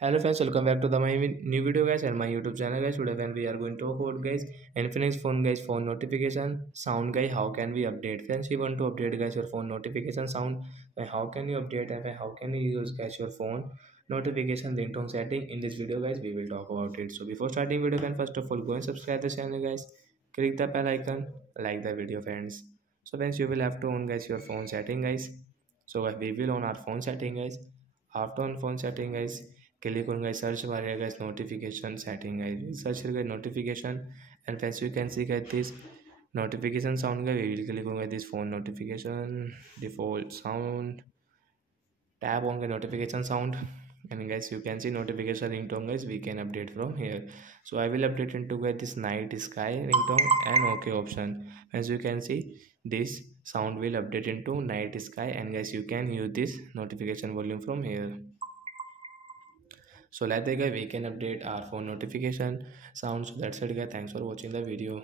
Hello friends, welcome back to the my new video guys and my YouTube channel guys. Today when we are going to talk about guys Infinix phone guys phone notification sound guys, how can we update friends? We want to update guys your phone notification sound. How can you update and how can you use guys your phone notification ringtone setting? In this video guys we will talk about it. So before starting video friends, first of all go and subscribe the channel guys, click the bell icon, like the video friends. So friends, you will have to on guys your phone setting guys. So we will on our phone setting guys. After on phone setting guys, click on guys search bar here guys notification setting guys, search here guys notification, and friends you can see guys this notification sound guys. We will click on guys this phone notification default sound, tap on the notification sound, and guys you can see notification ringtone guys we can update from here. So I will update into guys this night sky ringtone and okay option. As you can see, this sound will update into night sky, and guys you can use this notification volume from here. So like that guy we can update our phone notification sounds. So that's it guys, thanks for watching the video.